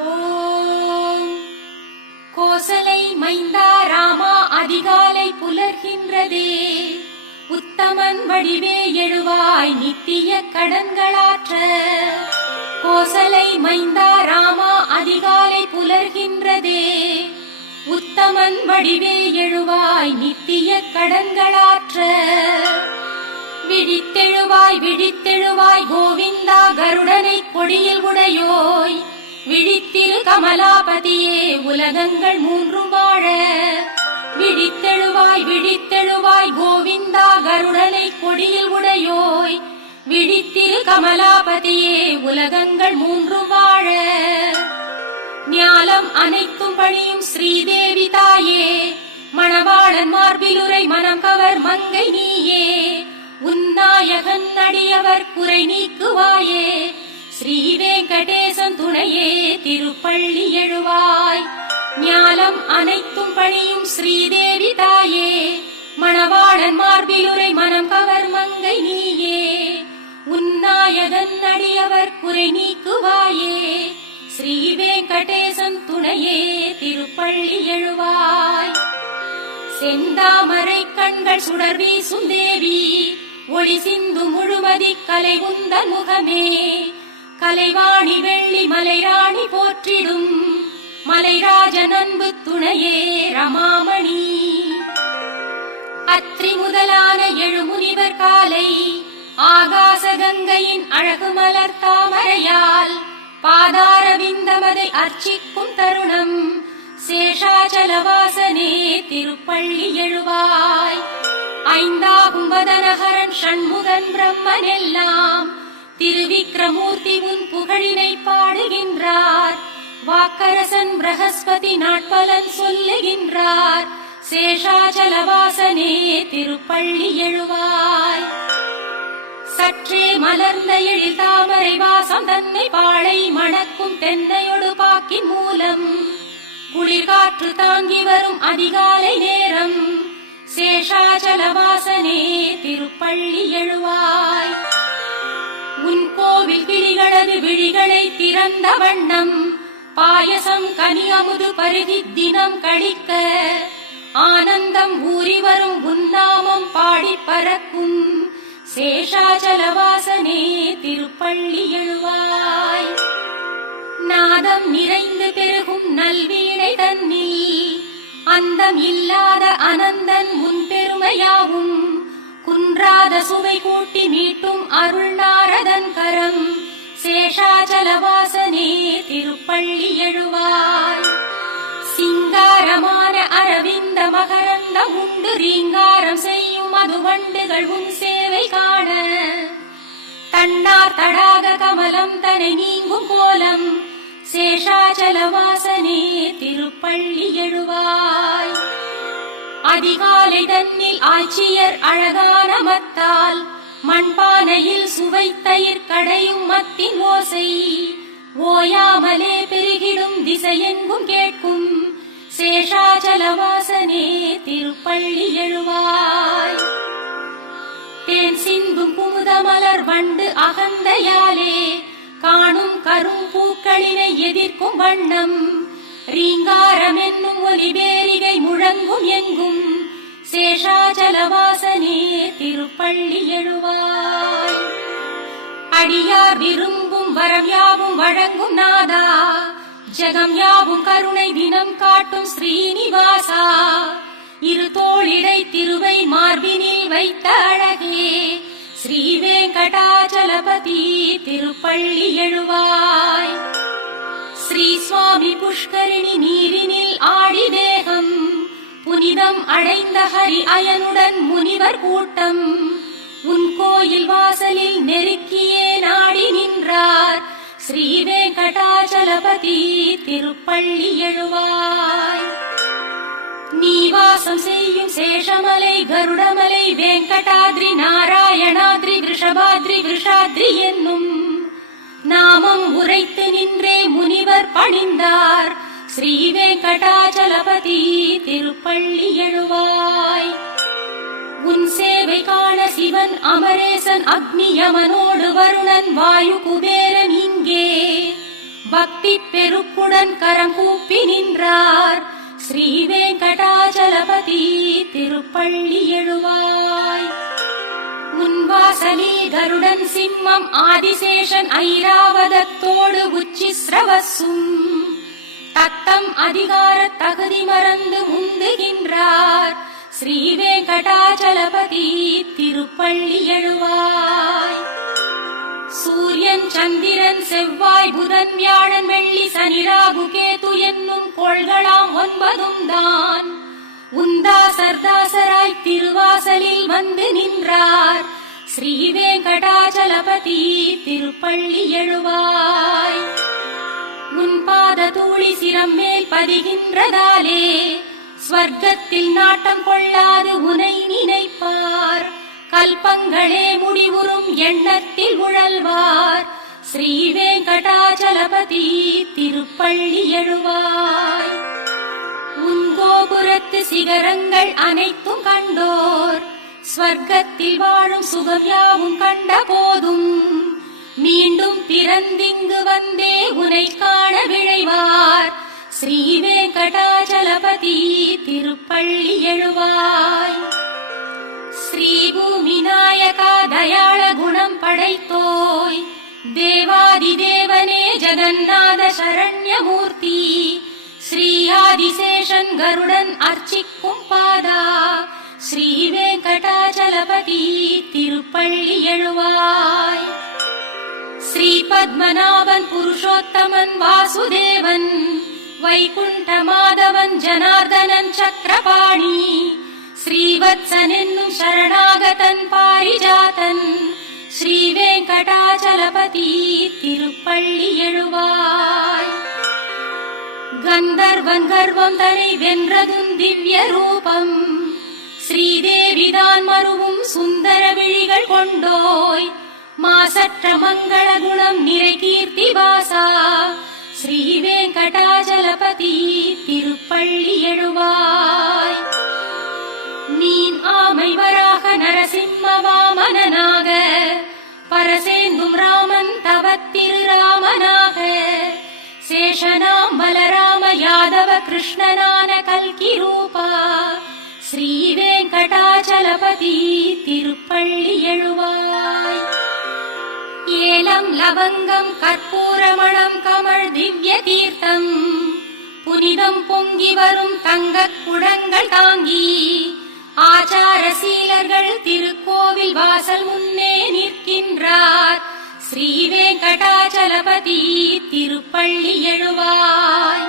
ஓம் கோசலை மைந்தா ராமா அதிகாலை புலர்கின்றதே, உத்தமன் வடிவே எழுவாய் நித்திய கடன்களாற்ற. கோசலை மைந்தா ராமா அதிகாலை புலர்கின்றதே, உத்தமன் வடிவே எழுவாய் நித்திய கடன்களாற்ற. விழித்தெழுவாய் விழித்தெழுவாய் கோவிந்தா கருடனை கொடியில் உடையோய், விழித்திரு கமலாபதியே உலகங்கள் மூன்றும் வாழ. விழித்தெழுவாய் விழித்தெழுவாய் கோவிந்தா கருடனை கொடியில் உடையோய், விழித்திரு கமலாபதியே உலகங்கள் மூன்றும் வாழ. ஞாலம் அனைத்தும் பணியும் ஸ்ரீதேவி தாயே, மணவாளன் மார்பிலுரை மனம் கவர் மங்கை நீயே. உன்னாயகன் அடியவர் குறை நீக்குவாயே, ஸ்ரீ வெங்கடேசன் துணையே திருப்பள்ளி எழுவாய். ஞாலம் அனைத்தும் பணியும் ஸ்ரீதேவி தாயே, மணவாளன் மார்பிலுரை மனம் கவர் மங்கை நீயே. உன்னாயகன் அடியவர் குறை நீக்குவாயே, ஸ்ரீ வெங்கடேசன் துணையே திருப்பள்ளி எழுவாய். செந்தாமரை கண்கள் சுடர் வீசும் தேவி, ஒளி சிந்து முழுமதி கலை உந்தன் முகமே. கலைவாணி வெள்ளி மலைராணி போற்றிடும், மலைராஜன் அன்பு துணையே ரமாமணி. அத்ரி முதலான எழுமுனிவர் காலை, ஆகாச கங்கையின் அழகு மலர் தாமரையால் பாதாரவிந்தமதை அர்ச்சிக்கும் தருணம். சேஷாச்சலவாசனே திருப்பள்ளி எழுவாய். ஐந்தாகும் வதனஹரன் ஷண்முகன் பிரம்மன் எல்லாம், திருவிக்ரமூர்த்தி உன் புகழினை பாடுகின்றார். வாக்கரசன் பிரகஸ்பதி நாட்பலன் சொல்லுகின்றார். சேஷாச்சலவாசனே திருப்பள்ளி எழுவாய். சற்றே மலர்ந்த எழில் தாமரை வாசம் தன்னை பாழை மணக்கும் தென்னையொடு பாக்கின் மூலம், குளிர் காற்று தாங்கி வரும் அதிகாலை நேரம். சேஷாச்சலவாசனே திருப்பள்ளி எழுவாய். உன் கோவில் கிளிகளது விழிகளை திறந்த வண்ணம், பாயசம் கனி அமுது பருகி தினம் கழிக்க. ஆனந்தம் ஊறி வரும் உன்னாமம் பாடி பறக்கும். சேஷாச்சலவாசனே திருப்பள்ளி எழுவாய். நாதம் நிறைந்து பெருகும் நல்வீணை தன்னில், அந்தம் இல்லாத அனந்தன் முன் பெருமையாவும். குன்றாத சுவை கூட்டி மீட்டும் அருள் நாரதன் கரம். சேஷாச்சலவாசனே திருப்பள்ளி எழுவாய். சிங்காரமான அரவிந்த மகரந்தம் உண்டு ரீங்காரம் செய்யும் மதுவண்டுகள் உன் சேவை காண. தன்னார் தடாக கமலம் தனை நீங்கும் கோலம். சேஷாச்சலவாசனே திருப்பள்ளி எழுவாய். அதிகாலை தன்னில் ஆட்சியர் அழகான மத்தால், மண்பானையில் சுவைத்தயிர் கடையும் மத்தின் ஓசை. ஓயாமலே பெருகிடும் திசையெங்கும் கேட்கும். சேஷாச்சலவாசனே திருப்பள்ளி எழுவாய். தேன் சிந்தும் குமுதமலர் வண்டு அகந்தையாலே, காணும் கரும் பூக்களினை எதிர்க்கும் வண்ணம். ரீங்காரம் என்னும் ஒலிபேரிகை முழங்கும் எங்கும். சேஷாச்சலவாசனே திருப்பள்ளி எழுவாய். அடியார் விரும்பும் வரம் யாவும் வழங்கும் நாதா, ஜகம் யாவும் கருணை தினம் காட்டும் ஸ்ரீனிவாசா. இரு தோளிடை திருவை மார்பினில் வைத்த அழகே, ஸ்ரீ வெங்கடாச்சலபதி திருப்பள்ளி எழுவாய். ஸ்ரீ சுவாமி புஷ்கரிணி நீரினில் ஆடி தேகம், புனிதம் அடைந்த ஹரி அயனுடன் முனிவர் கூட்டம். உன் கோயில் வாசலில் நெருக்கியே நாடி நின்றார். ஸ்ரீ வெங்கடாச்சலபதி திருப்பள்ளி எழுவாய். நீ வாசம் செய்யும் சேஷமலை கருடமலை வெங்கடாத்ரி நாராயணாத்ரி விஷபாத்ரி விஷாத்ரி என்னும் நாமம் உரைத்து நின்றே முனிவர் பணிந்தார். ஸ்ரீ வெங்கடாச்சலபதி திருப்பள்ளி எழுவாய். உன் சேவை காண சிவன் அமரேசன் அக்னி யமனோடு வருணன் வாயு குபேரன் இங்கே. பக்தி பெருக்குடன் கரம் கூப்பி நின்றார் ஸ்ரீ வெங்கடாச்சலபதி திருப்பள்ளி எழுவாய். முன்வாசலில் கருடன் சிம்மம் ஆதிசேஷன் ஐராவதத்தோடு உச்சி ஸ்ரவசும் தத்தம் அதிகார தகுதி மறந்து முந்துகின்றார் ஸ்ரீ வெங்கடாச்சலபதி திருப்பள்ளி எழுவாய். சூரியன் சந்திரன் செவ்வாய் புதன் வியாழன் வெள்ளி சனி ராகு கேது என்னும் கோள்களாம் 9 தான் உந்தாசர்தாசராய் திருவாசலில் வந்து நின்றார் ஸ்ரீ வெங்கடாச்சலபதி திருப்பள்ளி எழுவாய். முன்பாத தூளி சிரம் மேல் பதிகின்றதாலே ஸ்வர்க்கத்தில் நாட்டம் கொள்ளாது உனை நினைப்பார் கல்பங்களே முடிவுறும் எண்ணத்தில் உழல்வார் ஸ்ரீ வெங்கடாச்சலபதி திருப்பள்ளி எழுவாய். உன் கோபுரத்து சிகரங்கள் அனைத்தும் கண்டோர் ஸ்வர்க்கத்தில் வாழும் சுகம் யாவும் கண்ட போதும் மீண்டும் பிறந்திங்கு வந்தே உனை காண விழைவார் ஸ்ரீ வெங்கடாச்சலபதி திருப்பள்ளி எழுவாய். ஸ்ரீ பூமி நாயகா தயாள குணம் படைத்தோய் தேவாதி தேவனே ஜெகநாத சரண்யமூர்த்தி ஸ்ரீ ஆதிசேஷன் கருடன் அர்ச்சிக்கும் பாதா ஸ்ரீ வெங்கடாச்சலபதி திருப்பள்ளி எழுவாய். ஸ்ரீ பத்மநாபன் புருஷோத்தமன் வாசுதேவன் வைகுண்ட மாதவன் ஜனார்தனன் சக்கரபாணி ஸ்ரீவத்சன் என்னும் சரணாகதன் பாரிஜாதன் ஸ்ரீ வெங்கடாச்சலபதி திருப்பள்ளி எழுவாய். கந்தர்வன் கர்வம் தனை வென்றதும் திவ்ய ரூபம் ஸ்ரீதேவிதான் மருவும் சுந்தர விழிகள் கொண்டோய் மாசற்ற மங்கள குணம் நிறை கீர்த்தி வாசா ஸ்ரீ வெங்கடாச்சலபதி திருப்பள்ளி எழுவாய். மீன் ஆமை வராக நரசிம்ம வாமனனாக பரசேந்தும் ராமன் தவத்திரு ராமனாக சேஷனாம் பலராம யாதவ கிருஷ்ணனான கல்கி ரூபா ஸ்ரீ வெங்கடாச்சலபதி திருப்பள்ளி எழுவாய். ஏலம் லவங்கம் கற்பூரமணம் கமழ் திவ்ய தீர்த்தம் புனிதம் பொங்கி வரும் தங்கக் குடங்கள் தாங்கி ஆச்சார சீலர்கள் திருக்கோவில் வாசல் முன்னே நிற்கின்றார் ஸ்ரீ வெங்கடாச்சலபதி திருப்பள்ளி எழுவாய்.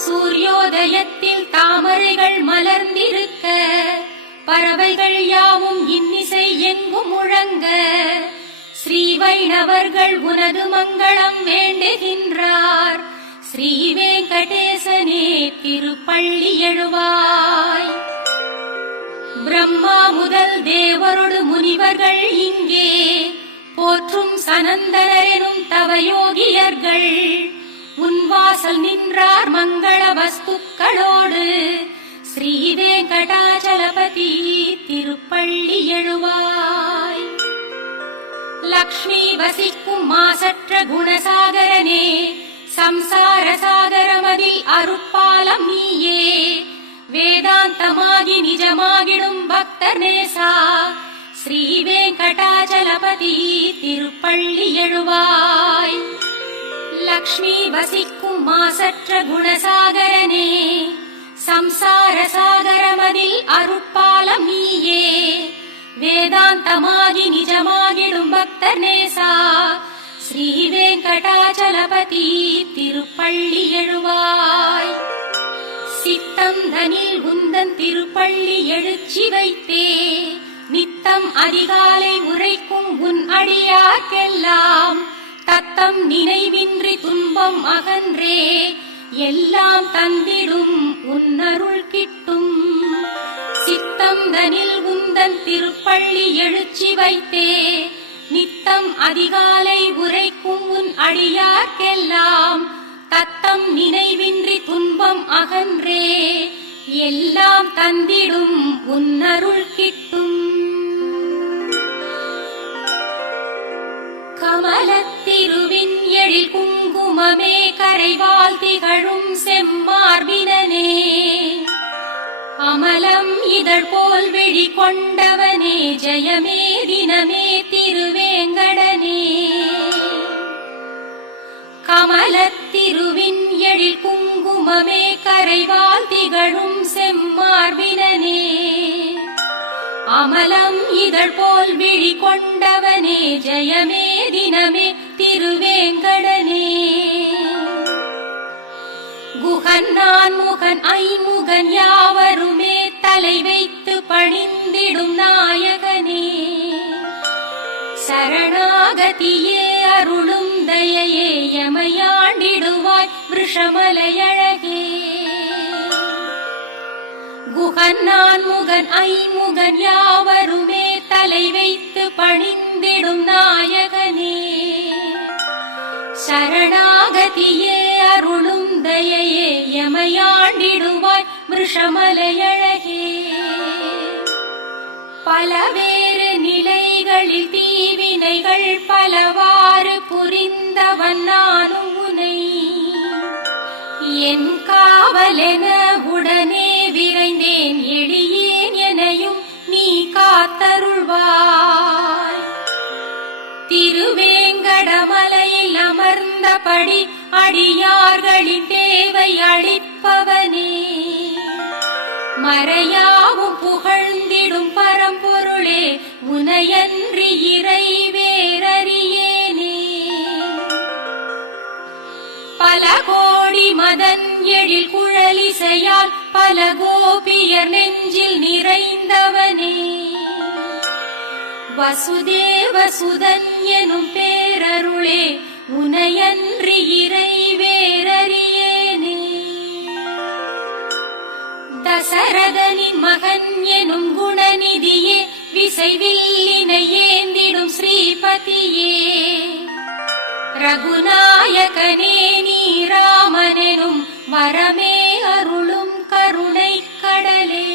சூரியோதயத்தில் தாமரைகள் மலர்ந்திருக்க பறவைகள் யாவும் இன்னிசை எங்கும் முழங்க ஸ்ரீ வைணவர்கள் உனது மங்களம் வேண்டுகின்றார் ஸ்ரீ வெங்கடேசனே திருப்பள்ளி எழுவாய். பிரம்மா முதல் தேவரோடு முனிவர்கள் இங்கே போற்றும் சனந்தனரெனும் தவயோகியர்கள் உன்வாசல் நின்றார் மங்கள வஸ்துக்களோடு ஸ்ரீ வெங்கடாச்சலபதி திருப்பள்ளி எழுவாய். லக்ஷ்மி வசிக்கும் மாசற்ற குணசாகரனே சம்சார சாகரமதில் அருட்பாலம் நீயே வேதாந்தமாகி நிஜமாகிடும் பக்தர் நேசா ஸ்ரீ வெங்கடாச்சலபதி திருப்பள்ளி எழுவாய். லக்ஷ்மி வசிக்கும் மாசற்ற குணசாகரனே சம்சார சாகரமதில் அருட்பாலம் நீயே வேதாந்தமாகி நிஜமாகிடும் பக்தர் நேசா ஸ்ரீ வெங்கடாச்சலபதி திருப்பள்ளி எழுவாய். சித்தம் தனில் உந்தன் திருப்பள்ளி எழுச்சி வைத்தே நித்தம் அதிகாலை உரைக்கும் உன் அடியார்க்கெல்லாம் தத்தம் நினைவின்றி துன்பம் அகன்றே எல்லாம் தந்திடும் உன்னருள் கிட்டும். சித்தம் தனில் உந்தன் திருப்பள்ளி எழுச்சி வைத்தே நித்தம் அதிகாலை உரைக்கும் உன் அடியார்க்கெல்லாம் தத்தம் நினைவின்றி துன்பம் அகன்றே எல்லாம் தந்திடும் உன்னருள் கிட்டும். கமலத்திருவே திருவின் எழில் குங்குமமே கரைவால் திகழும் செம்மார்பினனே அமலம் இதழ் போல் விழி கொண்டவனே ஜெயமே தினமே திருவேங்கடனே கமலத்திருவின் எழில் குங்குமமே கரைவால் திகழும் செம்மார்பினனே அமலம் இதழ் போல் விழி கொண்டவனே ஜெயமே தினமே திருவேங்கடனே குகன் நான் முகன் ஐமுகன் யாவருமே தலை வைத்து பணிந்திடும் நாயகனே சரணாகதியே அருளும் தயையே எமையாண்டிடுவாய் விஷமலையழகே குகன் நான் முகன் ஐமுகன் யாவருமே தலை வைத்து பணிந்திடும் நாயகனே சரணாகதியே அருளும் தயையே எமையாண்டிடுவாய் விஷமலையழகே பலவேறு நிலைகளில் தீவினைகள் பலவாறு புரிந்தவன் நானும் உனை என் காவலென உடனே விரைந்தேன் எளியேன் எனையும் நீ காத்தருள்வாய் திருவேங்கடமலையில் அமர்ந்தபடி அடியார்களின் தேவை அளிப்பவனே மறையாவும் புகழ்ந்திடும் பரம்பொருளே உனையன்றி இறை வேறறியேனே பல கோடி மதன் எழில் குழலிசையால் பல கோபியர் நெஞ்சில் நிறைந்தவனே வசுதேவ சுதன் எனும் பேரருளே உனையன்றி இறை வேறறியேனே தசரதனின் மகன் எனும் குணநிதியே விசைவில்லினை ஏந்திடும் ஸ்ரீபதியே ரகுநாயகனே நீ ராமனெனும் வரமே அருளும் கருணை கடலே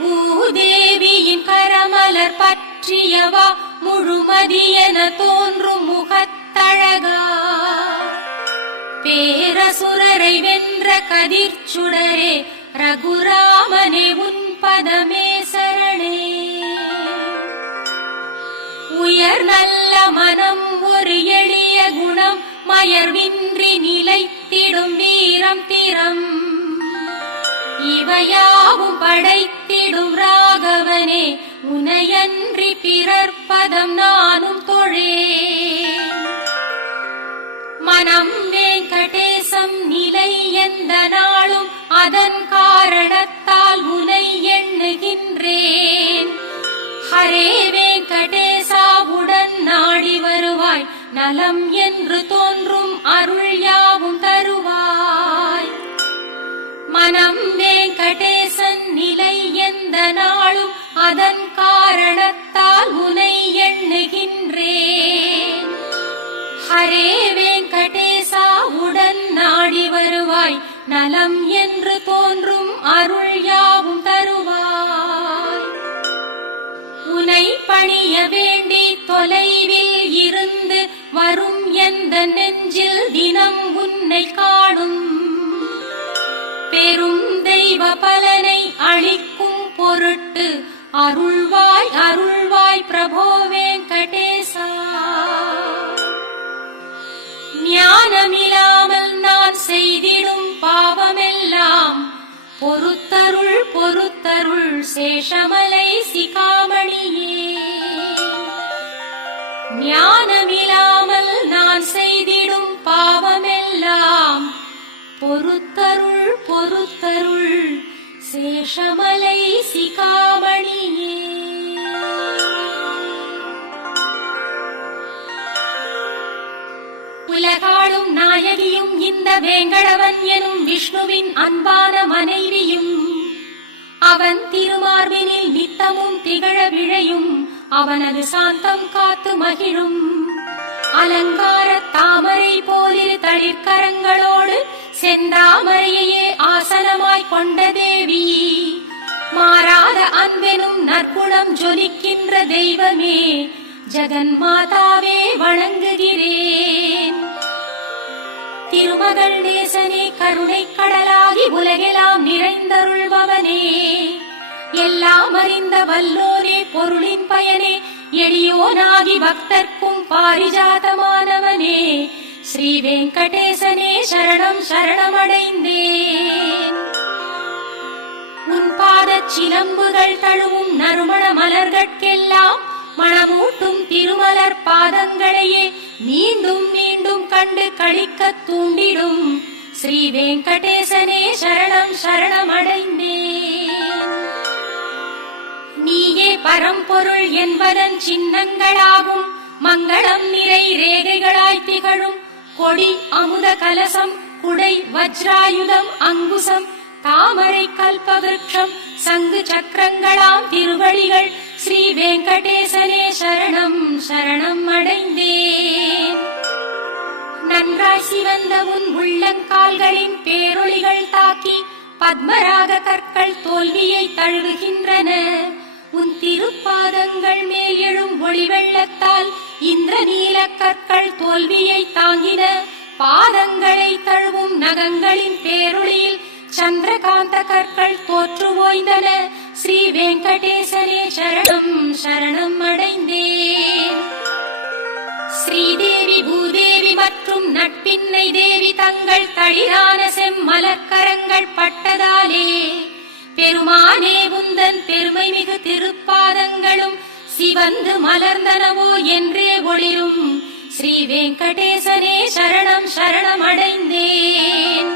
பூதேவியின் கரமலர் பற்றியவா முழுமதியென தோன்றும் முகத்தழகா பேரசுரரை வென்ற கதிர்ச்சுடரே ரகுராமனே உன் பதமே சரணே உயர் நல்ல மனம் ஒரு எளிய குணம் மயர்வின்றி நிலைத்திடும் வீரம் திறம் இவையாவும் படைத்திடும் ராகவனே உனையன்றி பிறர்ப்பதம் நானும் தொழே மனம் வெங்கடேசம் நிலை எந்த நாளும் அதன் காரணத்தால் உனை எண்ணுகின்றேன் ஹரே வெங்கடேசாவுடன் நாடி வருவாய் நலம் என்று தோன்றும் அருள் யாவும் தருவாய் மனம் வெங்கடேசன் நிலை எந்த நாளும் அதன் காரணத்தால் உனை எண்ணுகின்றேன் ஹரே வெங்கடேசாவுடன் நாடி வருவாய் நலம் என்று தோன்றும் அருள் யாவும் தருவாய் உனை பணிய வேண்டி தொலைவில் இருந்து வரும் எந்த நெஞ்சில் தினம் உன்னை காணும் பெரும் தெய்வ பலனை அளிக்கும் பொருட்டு அருள்வாய் அருள்வாய் பிரபோ வெங்கடேசா ஞானமில்லாமல் நான் செய்திடும் பாவமெல்லாம் பொறுத்தருள் பொறுத்தருள் சேஷமலை சிகாமணியே ஞானமில்லாமல் நான் செய்திடும் பாவமெல்லாம் பொறுத்தருள் பொறுத்தருள் சேஷமலை சிகாமணியே உலகாளும் நாயகியும் இந்த வேங்கடவன் எனும் விஷ்ணுவின் அன்பான மனைவியும் அவன் திருமார்பினில் நித்தமும் திகழ விழையும் அவனது சாந்தம் காத்து மகிழும் அலங்கார தாமரை போலிரு தளிர்கரங்களோடு செந்தாமரையே ஆசனமாய் கொண்ட தேவி மாறாத அன்பெனும் நற்குணம் ஜொலிக்கின்ற தெய்வமே ஜெகன்மாதாவே வணங்குகிறேன். திருமகள் நேசனே, கருணை கடலாகி உலகெல்லாம் நிறைந்தருள்பவனே, எல்லாம் அறிந்த வல்லோனே, பொருளின் பயனே, எளியோனாகி பக்தர்க்கும் பாரிஜாதமானவனே, ஸ்ரீ வெங்கடேசனே சரணம் சரணமடைந்தேன். உன் பாதச் சிலம்புகள் தழுவும் நறுமண மலர்கட்கெல்லாம் மணமூட்டும் திருமலர் பாதங்களையே மீண்டும் மீண்டும் கண்டு களிக்கத் தூண்டிடும் ஸ்ரீ வெங்கடேசனே சரணம் சரணமடைந்தேன். நீயே பரம்பொருள் என்பதன் சின்னங்களாகும் மங்களம் நிறை ரேகைகளாய் திகழும் கொடி அமுத கலசம் குடை வஜ்ராயுதம் அங்குசம் தாமரை கல்பவிருட்சம் சங்கு சக்கரங்களாம் திருவடிகள் ஸ்ரீ வெங்கடேசனே சரணம் சரணம் அடைந்தேன். நன்றாய் சிவந்த உன் உள்ளங்கால்களின் பேரொளிகள் தாக்கி பத்மராக கற்கள் தோல்வியை தழுவுகின்றன. உன் திருப்பாதங்கள் மேல் எழும் ஒளி வெள்ளத்தால் இந்திரநீல கற்கள் தோல்வியை தாங்கின. பாதங்களை தழுவும் நகங்களின் பேரொளியில் சந்திரகாந்த கற்கள் தோற்று ஓய்ந்தன. ஸ்ரீ வெங்கடேசனே சரணம் சரணம் அடைந்தேன். ஸ்ரீதேவி பூதேவி மற்றும் நட்பின்னை தேவி தங்கள் தளிரான செம்மலர்கரங்கள் பட்டதாலே பெருமானே உந்தன் பெருமை மிகு திருப்பாதங்களும் சிவந்து மலர்ந்தனவோ என்றே ஒளிரும் ஸ்ரீ வெங்கடேசனே சரணம் சரணம் அடைந்தேன்.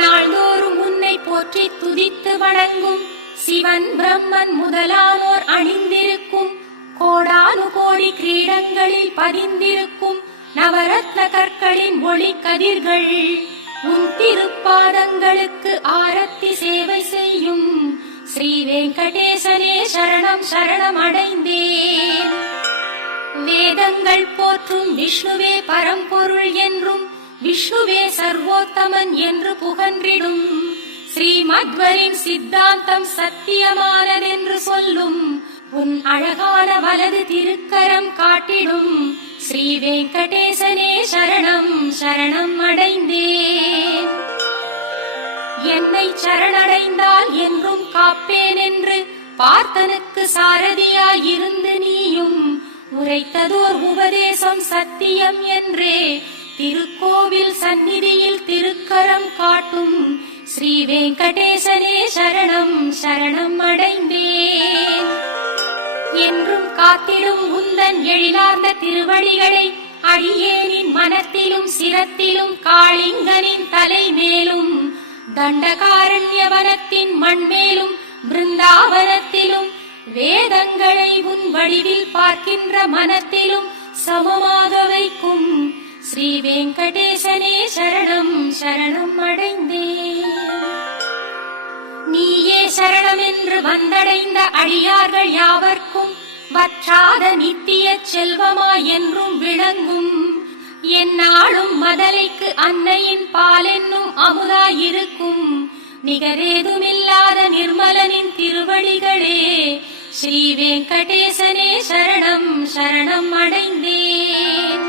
நாள்தோறும் உன்னை போற்றி துதித்து வணங்கும் சிவன் பிரம்மன் முதலானோர் அணிந்திருக்கும் கோடானு கோடி கிரீடங்களில் பதிந்திருக்கும் நவரத்ன கற்களின் ஒளி கதிர்கள் உன் திருப்பாதங்களுக்கு ஆரத்தி சேவை செய்யும் ஸ்ரீ வெங்கடேசனே சரணம் சரணம் அடைந்தேன். வேதங்கள் போற்றும் விஷ்ணுவே பரம்பொருள் என்றும் விஷ்ணுவே சர்வோத்தமன் என்று புகன்றிடும் ஸ்ரீமத்வரின் சித்தாந்தம் சத்தியமானதென்று சொல்லும் உன் அழகான வலது திருக்கரம் காட்டிடும் ஸ்ரீ வெங்கடேசனே சரணம் சரணம் அடைந்தேன். என்னை சரணடைந்தால் என்றும் காப்பேன் என்று பார்த்தனுக்கு சாரதியாயிருந்து நீயும் உரைத்ததோர் உபதேசம் சத்தியம் என்றே திருக்கோவில் சந்நிதியில் திருக்கரம் காட்டும் ஸ்ரீ வெங்கடேசனே சரணம் சரணம் அடைந்தேன். என்றும் காத்திடும் உந்தன் எழிலார்ந்த திருவடிகளை அடியேனின் மனத்திலும் சிரத்திலும் காளிங்கனின் தலை மேலும் தண்டகாரண்யவனத்தின் மண்மேலும் பிருந்தாவனத்திலும் வேதங்களை உன் வடிவில் பார்க்கின்ற மனத்திலும் சமமாக வைக்கும் ஸ்ரீ வெங்கடேசனே சரணம் சரணம் அடைந்தேன். நீயே சரணம் என்று வந்தடைந்த அடியார்கள் யாவர்க்கும் வற்றாத நித்திய செல்வமாய் என்றும் விளங்கும் எந்நாளும் மதலைக்கு அன்னையின் பாலென்னும் அமுதாயிருக்கும் நிகரேதுமில்லாத நிர்மலனின் திருவடிகளே ஸ்ரீ வெங்கடேசனே சரணம் சரணம் அடைந்தேன்.